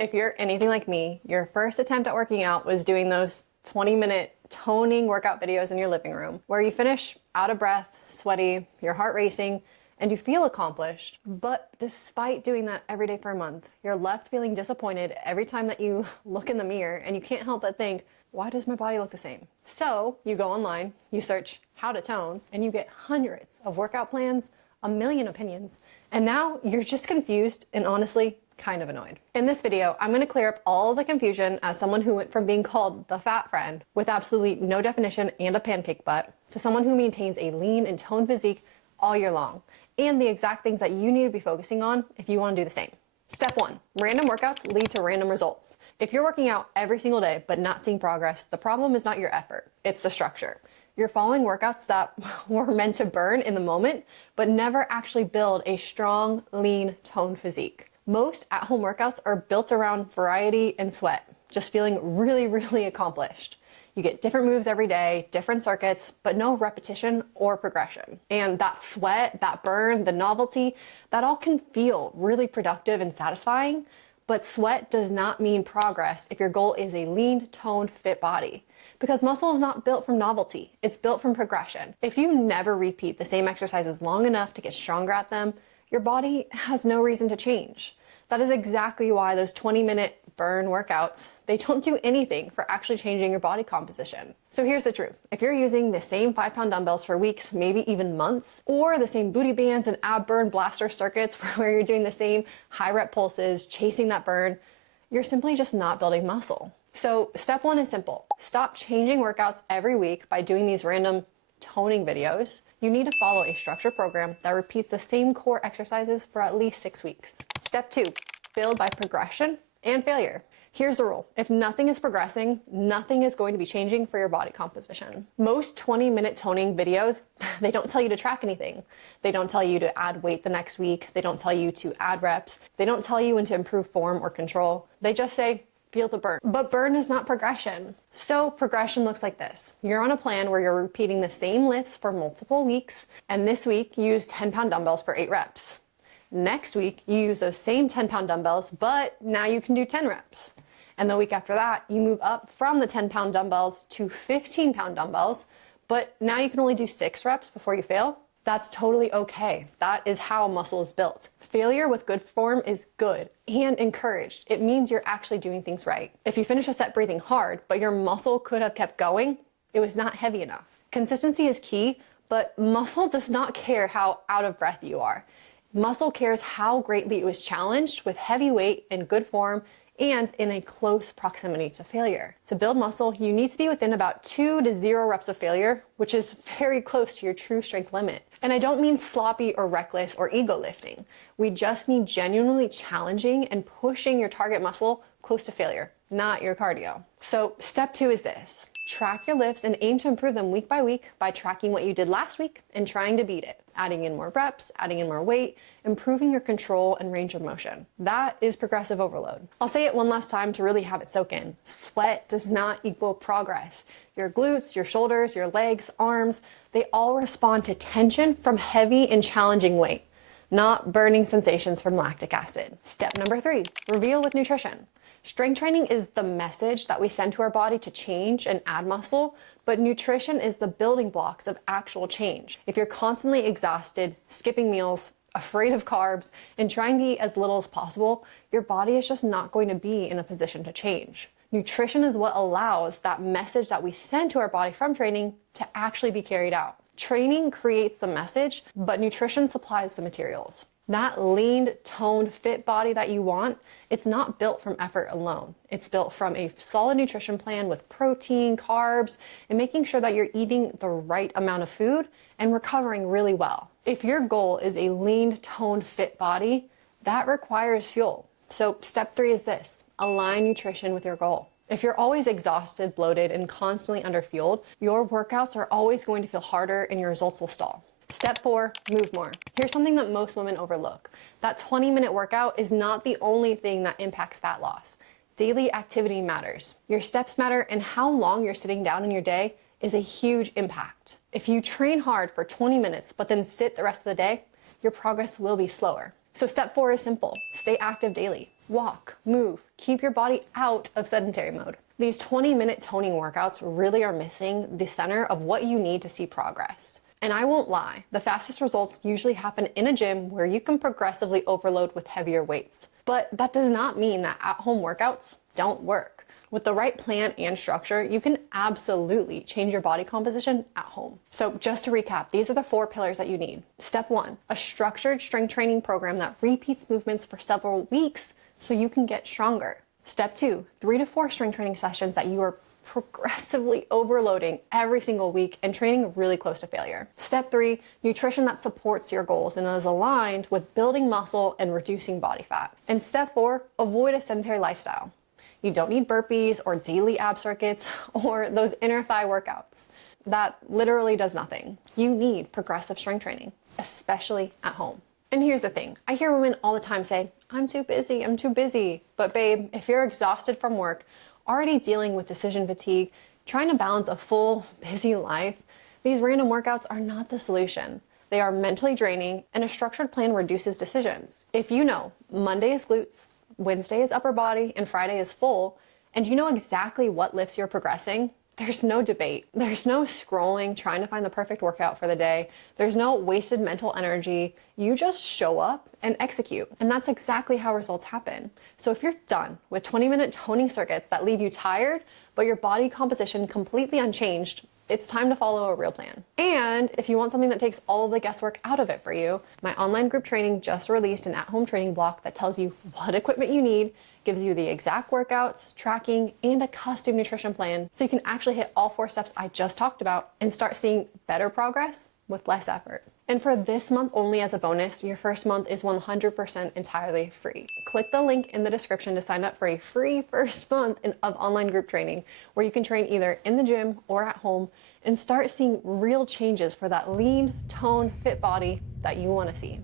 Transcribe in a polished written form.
If you're anything like me, your first attempt at working out was doing those 20-minute toning workout videos in your living room where you finish out of breath, sweaty, your heart racing, and you feel accomplished. But despite doing that every day for a month, you're left feeling disappointed every time that you look in the mirror, and you can't help but think, why does my body look the same? So you go online, you search how to tone, and you get hundreds of workout plans, a million opinions, and now you're just confused and honestly kind of annoyed. In this video, I'm going to clear up all the confusion as someone who went from being called the fat friend with absolutely no definition and a pancake butt to someone who maintains a lean and toned physique all year long, and the exact things that you need to be focusing on if you want to do the same. Step 1, random workouts lead to random results. If you're working out every single day but not seeing progress, the problem is not your effort, it's the structure. You're following workouts that were meant to burn in the moment, but never actually build a strong, lean, toned physique. Most at-home workouts are built around variety and sweat, just feeling really, really accomplished. You get different moves every day, different circuits, but no repetition or progression. And that sweat, that burn, the novelty, that all can feel really productive and satisfying, but sweat does not mean progress if your goal is a lean, toned, fit body. Because muscle is not built from novelty, it's built from progression. If you never repeat the same exercises long enough to get stronger at them, your body has no reason to change. That is exactly why those 20-minute burn workouts, they don't do anything for actually changing your body composition. So here's the truth. If you're using the same 5-pound dumbbells for weeks, maybe even months, or the same booty bands and ab burn blaster circuits where you're doing the same high rep pulses, chasing that burn, you're simply just not building muscle. So step 1 is simple. Stop changing workouts every week by doing these random toning videos. You need to follow a structured program that repeats the same core exercises for at least 6 weeks. Step 2, build by progression and failure. Here's the rule. If nothing is progressing, nothing is going to be changing for your body composition. Most 20-minute toning videos, they don't tell you to track anything. They don't tell you to add weight the next week. They don't tell you to add reps. They don't tell you when to improve form or control. They just say, feel the burn. But burn is not progression. So progression looks like this. You're on a plan where you're repeating the same lifts for multiple weeks, and this week you use 10-pound dumbbells for 8 reps. Next week, you use those same 10-pound dumbbells, but now you can do 10 reps. And the week after that, you move up from the 10-pound dumbbells to 15-pound dumbbells, but now you can only do 6 reps before you fail. That's totally okay. That is how muscle is built. Failure with good form is good and encouraged. It means you're actually doing things right. If you finish a set breathing hard, but your muscle could have kept going, it was not heavy enough. Consistency is key, but muscle does not care how out of breath you are. Muscle cares how greatly it was challenged with heavy weight in good form and in a close proximity to failure. To build muscle, you need to be within about 2 to 0 reps of failure, which is very close to your true strength limit. And I don't mean sloppy or reckless or ego lifting. We just need genuinely challenging and pushing your target muscle close to failure, not your cardio. So step 2 is this. Track your lifts and aim to improve them week by week by tracking what you did last week and trying to beat it. Adding in more reps, adding in more weight, improving your control and range of motion. That is progressive overload. I'll say it one last time to really have it soak in. Sweat does not equal progress. Your glutes, your shoulders, your legs, arms, they all respond to tension from heavy and challenging weight, not burning sensations from lactic acid. Step number 3, reveal with nutrition. Strength training is the message that we send to our body to change and add muscle, but nutrition is the building blocks of actual change. If you're constantly exhausted, skipping meals, afraid of carbs, and trying to eat as little as possible, your body is just not going to be in a position to change. Nutrition is what allows that message that we send to our body from training to actually be carried out. Training creates the message, but nutrition supplies the materials. That lean, toned, fit body that you want, it's not built from effort alone. It's built from a solid nutrition plan with protein, carbs, and making sure that you're eating the right amount of food and recovering really well. If your goal is a lean, toned, fit body, that requires fuel. So step 3 is this: align nutrition with your goal. If you're always exhausted, bloated, and constantly underfueled, your workouts are always going to feel harder and your results will stall. Step 4, move more. Here's something that most women overlook. That 20-minute workout is not the only thing that impacts fat loss. Daily activity matters. Your steps matter, and how long you're sitting down in your day is a huge impact. If you train hard for 20 minutes, but then sit the rest of the day, your progress will be slower. So step 4 is simple. Stay active daily. walk, move, keep your body out of sedentary mode. These 20-minute toning workouts really are missing the center of what you need to see progress. And I won't lie, the fastest results usually happen in a gym where you can progressively overload with heavier weights. But that does not mean that at-home workouts don't work. With the right plan and structure, you can absolutely change your body composition at home. So just to recap, these are the 4 pillars that you need. Step 1, a structured strength training program that repeats movements for several weeks so you can get stronger. Step 2, 3 to 4 strength training sessions that you are progressively overloading every single week and training really close to failure. Step 3, nutrition that supports your goals and is aligned with building muscle and reducing body fat. And step 4, avoid a sedentary lifestyle. You don't need burpees or daily ab circuits or those inner thigh workouts. That literally does nothing. You need progressive strength training, especially at home. And here's the thing, I hear women all the time say, I'm too busy. But babe, if you're exhausted from work, already dealing with decision fatigue, trying to balance a full, busy life, these random workouts are not the solution. They are mentally draining, and a structured plan reduces decisions. If you know Monday is glutes, Wednesday is upper body, and Friday is full, and you know exactly what lifts you're progressing, there's no debate. There's no scrolling, trying to find the perfect workout for the day. There's no wasted mental energy. You just show up and execute. And that's exactly how results happen. So if you're done with 20-minute toning circuits that leave you tired, but your body composition completely unchanged, it's time to follow a real plan. And if you want something that takes all of the guesswork out of it for you, my online group training just released an at-home training block that tells you what equipment you need, gives you the exact workouts, tracking, and a custom nutrition plan so you can actually hit all 4 steps I just talked about and start seeing better progress with less effort. And for this month only as a bonus, your first month is 100% entirely free. Click the link in the description to sign up for a free first month of online group training where you can train either in the gym or at home and start seeing real changes for that lean, toned, fit body that you want to see.